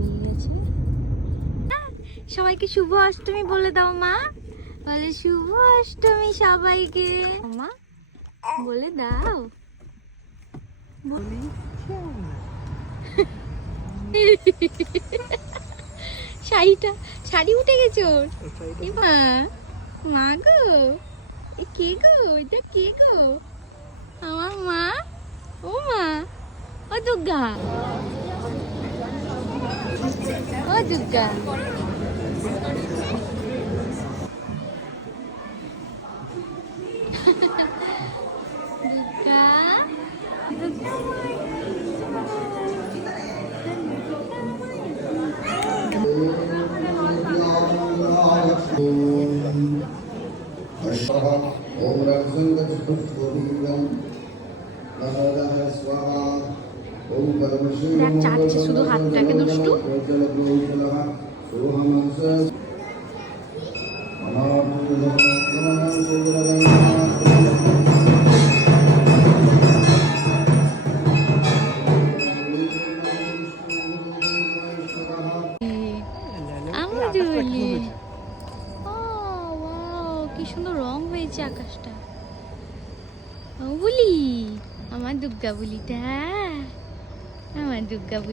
নিয়ে গেছে। সবাইকে শুভ অষ্টমী বলে দাও মা, বলে শুভ অষ্টমী সবাইকে। মা বলে দাও। শাড়ি উঠে গেছে ওর। মা মা গো, এ কে গো, এটা কে গো? আমার মা। ও মা, ও দুর্গা, ও দুর্গা। দেখ চাটছে শুধু হাতটাকে দুষ্টু। কি সুন্দর রং হয়েছে আকাশটা। বলি আমার দুর্গা বুলিটা, আমার দুর্গা।